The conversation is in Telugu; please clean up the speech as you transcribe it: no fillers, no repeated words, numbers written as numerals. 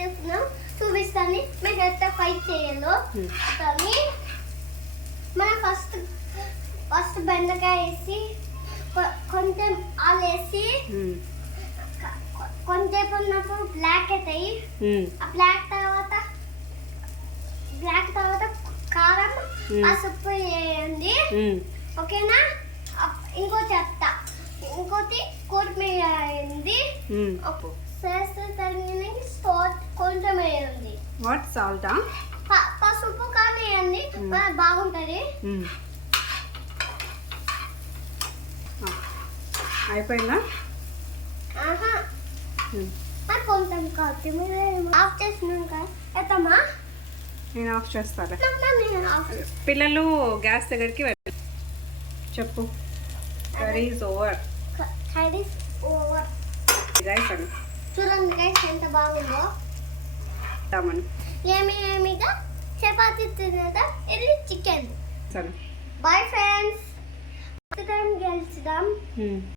చేస్తున్నాం చూపిస్తాను మీకు ఎట్లా ఫ్రై చేయాలో. కానీ మనం ఫస్ట్ బెండకాయ వేసి కొంచెం ఆలు వేసి కొంచెంసేపు ఉన్నప్పుడు బ్లాక్ అవుతాయి. ఆ బ్లాక్ తర్వాత కారం పసుపు వేయండి. ఓకేనా? ఇంకోటి కొత్తిమీర వేయండి. సాల్ట్ కొంచెం వేయండి. వాట్ సాల్టా? పసుపు కానీ వేయండి, బాగుంటుంది. అయిపోయిందా? కొంచెం కొత్తిమీర ఆఫ్ చేసినాక ఎత్తమ్మా. నేను ఆఫ్ చేస్తాను. పిల్లలు గ్యాస్ దగ్గరికి వెళ్ళి చెప్పు. Curry is over. రైస్ అని చూడండి గైస్ ఎంత బాగుందో. ఏమిగా చపాతీ తినేద్దాం. ఇది చికెన్. సరే బాయ్ ఫ్రెండ్స్. గెలుచుదాం.